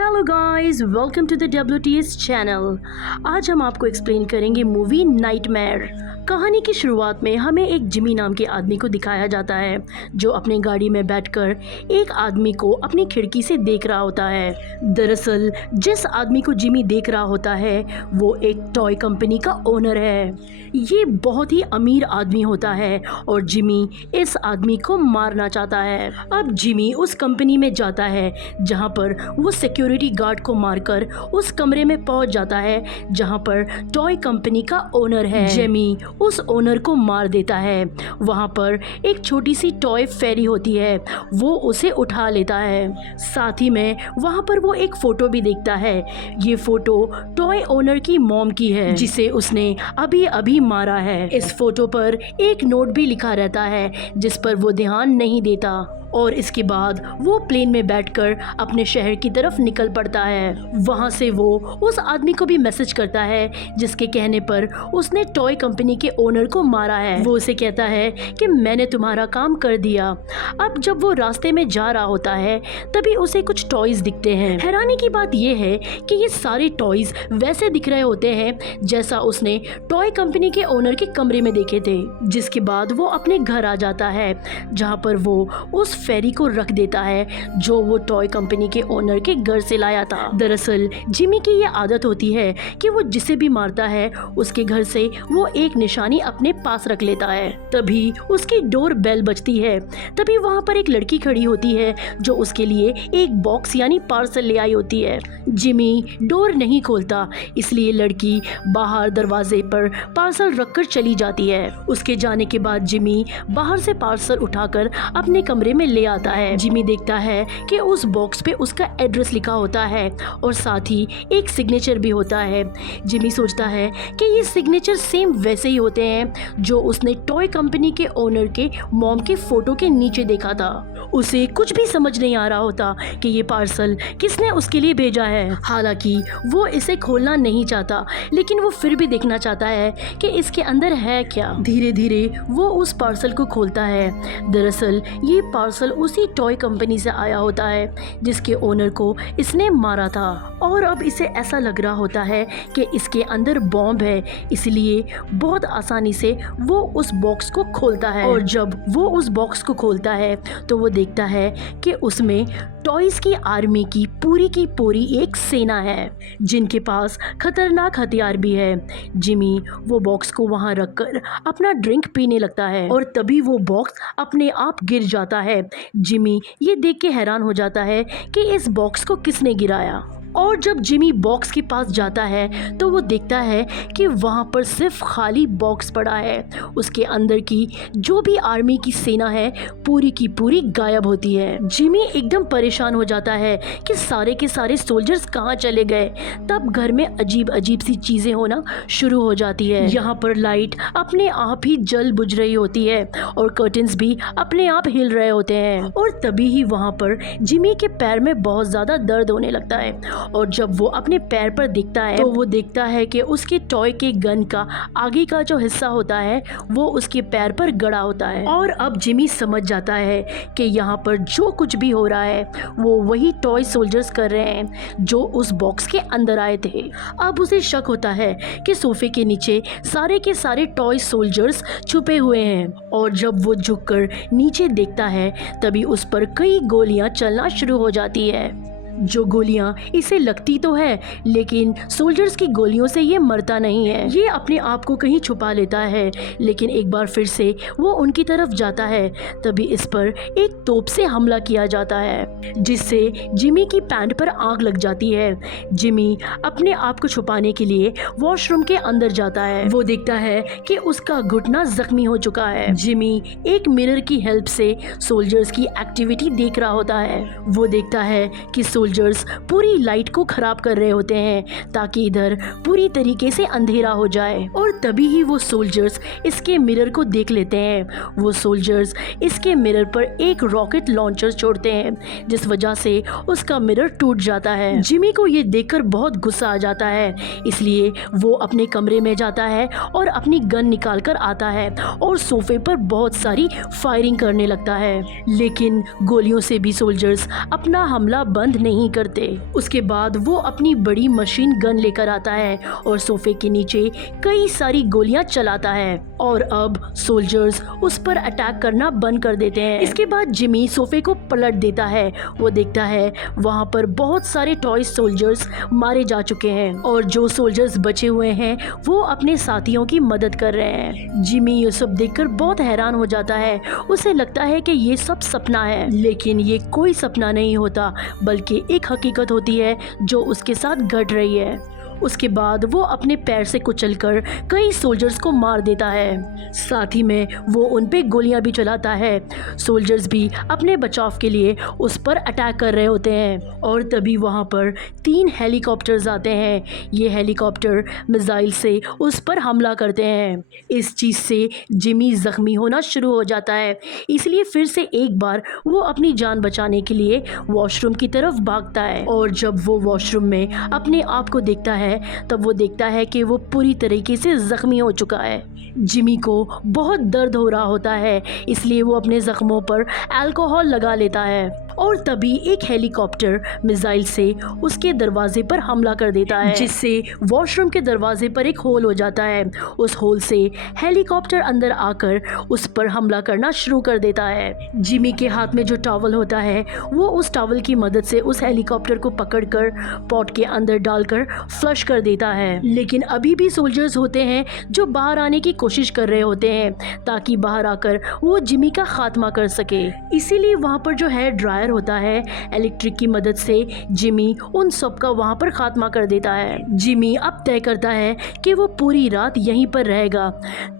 Hello guys, welcome to the WTS channel. आज हम आपको एक्सप्लेन करेंगे मूवी नाइटमेयर। कहानी की शुरुआत में हमें एक जिमी नाम के आदमी को दिखाया जाता है जो अपनी गाड़ी में बैठकर एक आदमी को अपनी खिड़की से देख रहा होता है। दरअसल जिस आदमी को जिमी देख रहा होता है वो एक टॉय कंपनी का ओनर है। ये बहुत ही अमीर आदमी होता है और जिमी इस आदमी को मारना चाहता है। अब जिमी उस कंपनी में जाता है जहाँ पर वो सिक्योरिटी गार्ड को मारकर उस कमरे में पहुंच जाता है जहाँ पर टॉय कंपनी का ओनर है। जिमी उस ओनर को मार देता है। वहाँ पर एक छोटी सी टॉय फेरी होती है, वो उसे उठा लेता है। साथ ही में वहाँ पर वो एक फोटो भी देखता है। ये फोटो टॉय ओनर की मॉम की है जिसे उसने अभी अभी मारा है। इस फोटो पर एक नोट भी लिखा रहता है जिस पर वो ध्यान नहीं देता और इसके बाद वो प्लेन में बैठकर अपने शहर की तरफ निकल पड़ता है। वहाँ से वो उस आदमी को भी मैसेज करता है जिसके कहने पर उसने टॉय कंपनी के ओनर को मारा है। वो उसे कहता है कि मैंने तुम्हारा काम कर दिया। अब जब वो रास्ते में जा रहा होता है तभी उसे कुछ टॉयज दिखते हैं। हैरानी की बात यह है कि ये सारे टॉयज वैसे दिख रहे होते हैं जैसा उसने टॉय कंपनी के ओनर के कमरे में देखे थे। जिसके बाद वो अपने घर आ जाता है जहाँ पर वो उस फेरी को रख देता है जो वो टॉय कंपनी के ओनर के घर से लाया था। दरअसल जिमी की ये आदत होती है कि वो जिसे भी मारता है उसके घर से वो एक निशानी अपने पास रख लेता है। तभी उसकी डोर बेल बजती है। तभी वहाँ पर एक लड़की खड़ी होती है जो उसके लिए एक बॉक्स यानी पार्सल ले आई होती है। जिमी डोर नहीं खोलता इसलिए लड़की बाहर दरवाजे पर पार्सल रखकर चली जाती है। उसके जाने के बाद जिमी बाहर से पार्सल उठाकर अपने कमरे में ले आता है। जिमी देखता है कि उस बॉक्स पे उसका एड्रेस लिखा होता है और साथ ही एक सिग्नेचर भी होता है। जिमी सोचता है कि ये सिग्नेचर सेम वैसे ही होते हैं जो उसने टॉय कंपनी के ओनर के मॉम के फोटो के नीचे देखा था। उसे कुछ भी समझ नहीं आ रहा होता कि ये पार्सल किसने उसके लिए भेजा है। हालांकि वो इसे खोलना नहीं चाहता लेकिन वो फिर भी देखना चाहता है कि इसके अंदर है क्या। धीरे धीरे वो उस पार्सल को खोलता है। दरअसल ये पार्सल उसी टॉय कंपनी से आया होता है जिसके ओनर को इसने मारा था और अब इसे ऐसा लग रहा होता है कि इसके अंदर बॉम्ब है, इसलिए बहुत आसानी से वो उस बॉक्स को खोलता है। और जब वो उस बॉक्स को खोलता है तो वो देखता है कि उसमें टॉयज की आर्मी की पूरी एक सेना है जिनके पास खतरनाक हथियार भी है। जिमी वो बॉक्स को वहां रखकर अपना ड्रिंक पीने लगता है और तभी वो बॉक्स अपने आप गिर जाता है। जिमी ये देख के हैरान हो जाता है कि इस बॉक्स को किसने गिराया। और जब जिमी बॉक्स के पास जाता है तो वो देखता है कि वहाँ पर सिर्फ खाली बॉक्स पड़ा है। उसके अंदर की जो भी आर्मी की सेना है पूरी की पूरी गायब होती है। जिमी एकदम परेशान हो जाता है कि सारे के सारे सोल्जर्स कहाँ चले गए। तब घर में अजीब अजीब सी चीज़ें होना शुरू हो जाती है। यहाँ पर लाइट अपने आप ही जल बुझ रही होती है और कर्टन्स भी अपने आप हिल रहे होते हैं। और तभी ही वहाँ पर जिमी के पैर में बहुत ज़्यादा दर्द होने लगता है और जब वो अपने पैर पर देखता है तो वो देखता है कि उसके टॉय के गन का आगे का जो हिस्सा होता है वो उसके पैर पर गड़ा होता है। और अब जिमी समझ जाता है कि यहाँ पर जो कुछ भी हो रहा है वो वही टॉय सोल्जर्स कर रहे हैं जो उस बॉक्स के अंदर आए थे। अब उसे शक होता है कि सोफे के नीचे सारे के सारे टॉय सोल्जर्स छुपे हुए हैं और जब वो झुककर नीचे देखता है तभी उस पर कई गोलियां चलना शुरू हो जाती है। जो गोलियां इसे लगती तो है लेकिन सोल्जर्स की गोलियों से ये मरता नहीं है। ये अपने आप को कहीं छुपा लेता है लेकिन एक बार फिर से वो उनकी तरफ जाता है। तभी इस पर एक तोप से हमला किया जाता है जिससे जिमी की पैंट पर आग लग जाती है। जिमी अपने आप को छुपाने के लिए वॉशरूम के अंदर जाता है। वो देखता है कि उसका घुटना जख्मी हो चुका है। जिमी एक मिरर की हेल्प से सोल्जर्स की एक्टिविटी देख रहा होता है। वो देखता है कि सोल्जर्स पूरी लाइट को खराब कर रहे होते हैं ताकि इधर पूरी तरीके से अंधेरा हो जाए। और तभी ही वो सोल्जर्स इसके मिरर को देख लेते हैं। वो सोल्जर्स इसके मिरर पर एक रॉकेट लॉन्चर छोड़ते हैं जिस वजह से उसका मिरर टूट जाता है। जिमी को ये देखकर बहुत गुस्सा आ जाता है इसलिए वो अपने कमरे में जाता है और अपनी गन निकाल कर आता है और सोफे पर बहुत सारी फायरिंग करने लगता है। लेकिन गोलियों से भी सोल्जर्स अपना हमला बंद नहीं नहीं करते। उसके बाद वो अपनी बड़ी मशीन गन लेकर आता है और सोफे के नीचे कई सारी गोलियां चलाता है और अब सोल्जर्स उस पर अटैक करना बंद कर देते हैं। इसके बाद जिमी सोफे को पलट देता है। वो देखता है वहाँ पर बहुत सारे टॉय सोल्जर्स मारे जा चुके हैं और जो सोल्जर्स बचे हुए हैं वो अपने साथियों की मदद कर रहे हैं। जिमी ये सब देखकर बहुत हैरान हो जाता है। उसे लगता है कि ये सब सपना है, लेकिन ये कोई सपना नहीं होता बल्कि एक हकीकत होती है जो उसके साथ घट रही है। उसके बाद वो अपने पैर से कुचलकर कई सोल्जर्स को मार देता है। साथ ही में वो उन पे गोलियां भी चलाता है। सोल्जर्स भी अपने बचाव के लिए उस पर अटैक कर रहे होते हैं और तभी वहाँ पर 3 हेलीकॉप्टर्स आते हैं। ये हेलीकॉप्टर मिसाइल से उस पर हमला करते हैं। इस चीज़ से जिमी ज़ख्मी होना शुरू हो जाता है, इसलिए फिर से एक बार वो अपनी जान बचाने के लिए वॉशरूम की तरफ भागता है और जब वो वॉशरूम में अपने आप को देखता है तब वो देखता है कि वो पूरी तरीके से जख्मी हो चुका है। जिमी को बहुत दर्द हो रहा होता है, इसलिए वो अपने जख्मों पर अल्कोहल लगा लेता है और तभी एक हेलीकॉप्टर मिसाइल से उसके दरवाजे पर हमला कर देता है, जिससे वॉशरूम के दरवाजे पर एक होल हो जाता है। उस होल से हेलीकॉप्टर अंदर आकर उस पर हमला करना शुरू कर देता है। जिमी के हाथ में जो टॉवल होता है वो उस टॉवल की मदद से उस हेलीकॉप्टर को पकड़कर पॉट के अंदर डालकर फ्लश कर देता है, लेकिन अभी भी सोल्जर्स होते हैं जो बाहर आने की कोशिश कर रहे होते हैं ताकि बाहर आकर वो जिमी का खात्मा कर सके। इसीलिए वहाँ पर जो हेयर ड्रायर होता है इलेक्ट्रिक की मदद से जिमी उन सब का वहाँ पर खात्मा कर देता है। जिमी अब तय करता है कि वो पूरी रात यहीं पर रहेगा।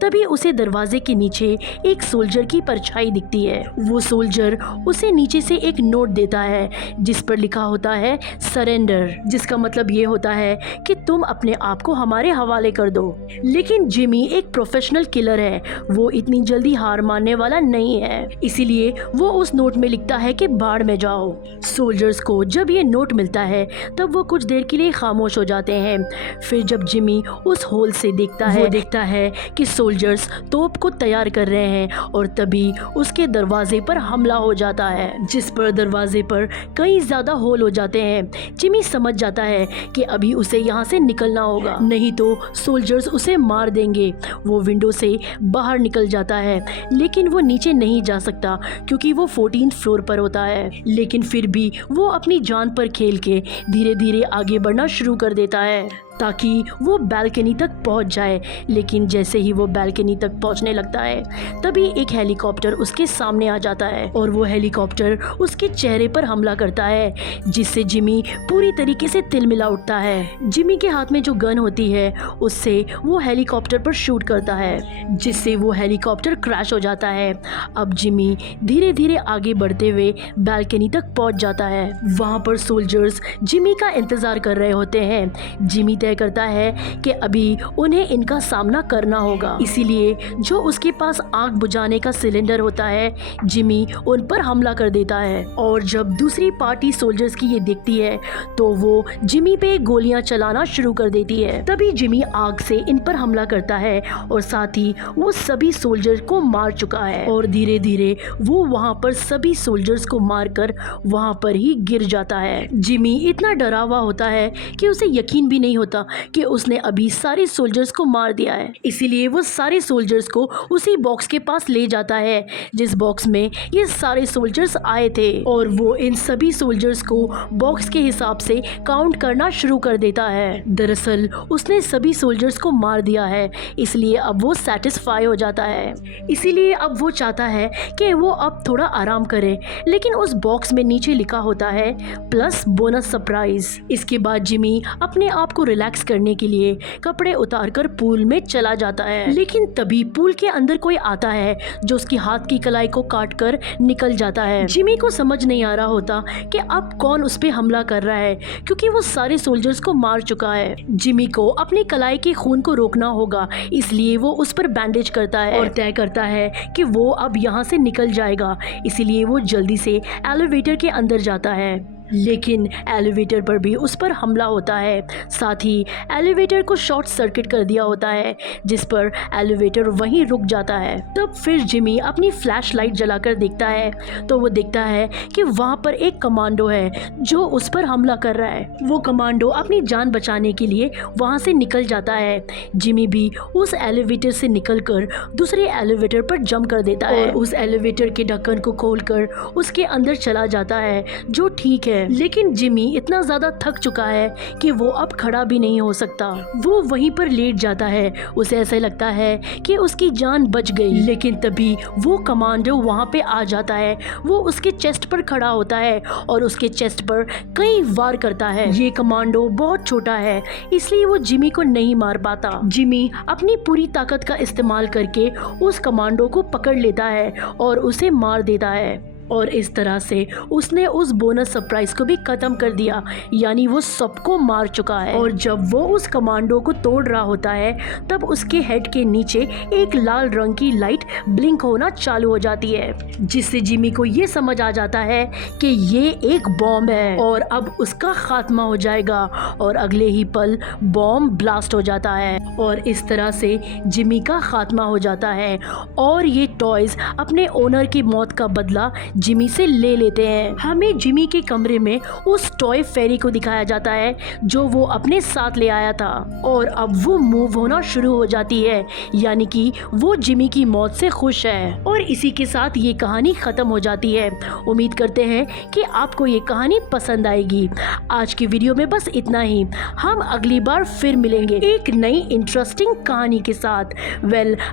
तभी उसे दरवाजे के नीचे एक सोल्जर की परछाई दिखती है। वो सोल्जर उसे नीचे से एक नोट देता है जिस पर लिखा होता है सरेंडर, जिसका मतलब ये होता है कि तुम अपने आप को हमारे हवाले कर दो। लेकिन जिमी एक प्रोफेशनल किलर है, वो इतनी जल्दी हार मानने वाला नहीं है, इसीलिए वो उस नोट में लिखता है कि बाढ़ में जाओ। सोल्जर्स को जब ये नोट मिलता है तब वो कुछ देर के लिए खामोश हो जाते हैं। फिर जब जिमी उस होल से देखता है कि सोल्जर्स तोप को तैयार कर रहे हैं और तभी उसके दरवाजे पर हमला हो जाता है, जिस पर दरवाजे पर कई ज्यादा होल हो जाते हैं। जिमी समझ जाता है कि अभी उसे यहाँ से निकलना होगा, नहीं तो सोल्जर्स उसे मार देंगे। वो विंडो से बाहर निकल जाता है, लेकिन वो नीचे नहीं जा सकता क्योंकि वो 14th फ्लोर पर होता है। लेकिन फिर भी वो अपनी जान पर खेल के धीरे धीरे आगे बढ़ना शुरू कर देता है ताकि वो बालकनी तक पहुंच जाए। लेकिन जैसे ही वो बालकनी तक पहुंचने लगता है तभी एक हेलीकॉप्टर उसके सामने आ जाता है और वो हेलीकॉप्टर उसके चेहरे पर हमला करता है, जिससे जिमी पूरी तरीके से तिलमिला उठता है। जिमी के हाथ में जो गन होती है उससे वो हेलीकॉप्टर पर शूट करता है, जिससे वो हेलीकॉप्टर क्रैश हो जाता है। अब जिमी धीरे धीरे आगे बढ़ते हुए बालकनी तक पहुंच जाता है। वहाँ पर सोल्जर्स जिमी का इंतजार कर रहे होते हैं। जिमी करता है कि अभी उन्हें इनका सामना करना होगा, इसीलिए जो उसके पास आग बुझाने का सिलेंडर होता है जिमी उन पर हमला कर देता है। और जब दूसरी पार्टी सोल्जर्स की ये देखती है तो वो जिमी पे गोलियां चलाना शुरू कर देती है। तभी जिमी आग से इन पर हमला करता है और साथ ही वो सभी सोल्जर्स को मार चुका है और धीरे धीरे वो वहाँ पर सभी सोल्जर्स को मारकर वहाँ पर ही गिर जाता है। जिमी इतना डरा हुआ होता है कि उसे यकीन भी नहीं होता कि उसने अभी सारे सोल्जर्स को मार दिया है। इसीलिए वो सारे सोल्जर्स को उसी बॉक्स के पास ले जाता है जिस बॉक्स में ये सारे सोल्जर्स आए थे और वो इन सभी सोल्जर्स को बॉक्स के हिसाब से काउंट करना शुरू कर देता है। दरअसल उसने सभी सोल्जर्स को मार दिया है, इसलिए अब वो सेटिस्फाई हो जाता है। इसीलिए अब वो चाहता है कि वो अब थोड़ा आराम करे, लेकिन उस बॉक्स में नीचे लिखा होता है प्लस बोनस सरप्राइज। इसके बाद जिमी अपने आप को रिलैक्स करने के लिए कपड़े उतारकर पूल में चला जाता है, लेकिन तभी पूल के अंदर कोई आता है जो उसकी हाथ की कलाई को काट कर निकल जाता है। जिमी को समझ नहीं आ रहा होता कि अब कौन उस पे हमला कर रहा है, क्योंकि वो सारे सोल्जर्स को मार चुका है। जिमी को अपनी कलाई के खून को रोकना होगा, इसलिए वो उस पर बैंडेज करता है और तय करता है कि वो अब यहाँ से निकल जाएगा। इसीलिए वो जल्दी से एलिवेटर के अंदर जाता है। लेकिन एलिवेटर पर भी उस पर हमला होता है। साथ ही एलिवेटर को शॉर्ट सर्किट कर दिया होता है, जिस पर एलिवेटर वहीं रुक जाता है। तब फिर जिमी अपनी फ्लैश लाइट जलाकर देखता है तो वो देखता है कि वहाँ पर एक कमांडो है जो उस पर हमला कर रहा है। वो कमांडो अपनी जान बचाने के लिए वहाँ से निकल जाता है। जिमी भी उस एलिवेटर से निकलकर दूसरे एलिवेटर पर जंप कर देता है और उस एलिवेटर के ढक्कन को खोलकर उसके अंदर चला जाता है, जो ठीक है। लेकिन जिमी इतना ज़्यादा थक चुका है कि वो अब खड़ा भी नहीं हो सकता। वो वहीं पर लेट जाता है। उसे ऐसा लगता है कि उसकी जान बच गई। लेकिन तभी वो कमांडो वहाँ पे आ जाता है। वो उसके चेस्ट पर खड़ा होता है और उसके चेस्ट पर कई वार करता है। ये कमांडो बहुत छोटा है, इसलिए वो जिमी को नहीं मार पाता। जिमी अपनी पूरी ताकत का इस्तेमाल करके उस कमांडो को पकड़ लेता है और उसे मार देता है। और इस तरह से उसने उस बोनस सरप्राइज को भी खत्म कर दिया, यानी वो सबको मार चुका है। और जब वो उस कमांडो को तोड़ रहा होता है तब उसके हेड के नीचे एक लाल रंग की लाइट ब्लिंक होना चालू हो जाती है, जिससे जिमी को ये समझ आ जाता है कि ये एक बॉम्ब है और अब उसका खात्मा हो जाएगा। और अगले ही पल बॉम्ब ब्लास्ट हो जाता है और इस तरह से जिमी का खात्मा हो जाता है। और ये टॉयज अपने ओनर की मौत का बदला जिमी से ले लेते हैं। हमें जिमी के कमरे में उस टॉय फेरी को दिखाया जाता है जो वो अपने साथ ले आया था और अब वो मूव होना शुरू हो जाती है, यानी कि वो जिमी की मौत से खुश है। और इसी के साथ ये कहानी खत्म हो जाती है। उम्मीद करते हैं कि आपको ये कहानी पसंद आएगी। आज की वीडियो में बस इतना ही। हम अगली बार फिर मिलेंगे एक नई इंटरेस्टिंग कहानी के साथ।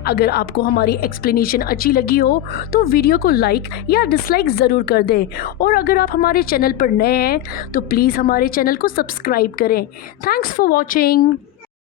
अगर आपको हमारी एक्सप्लेनेशन अच्छी लगी हो तो वीडियो को लाइक या डिसलाइक जरूर कर दें। और अगर आप हमारे चैनल पर नए हैं तो प्लीज़ हमारे चैनल को सब्सक्राइब करें। Thanks for watching.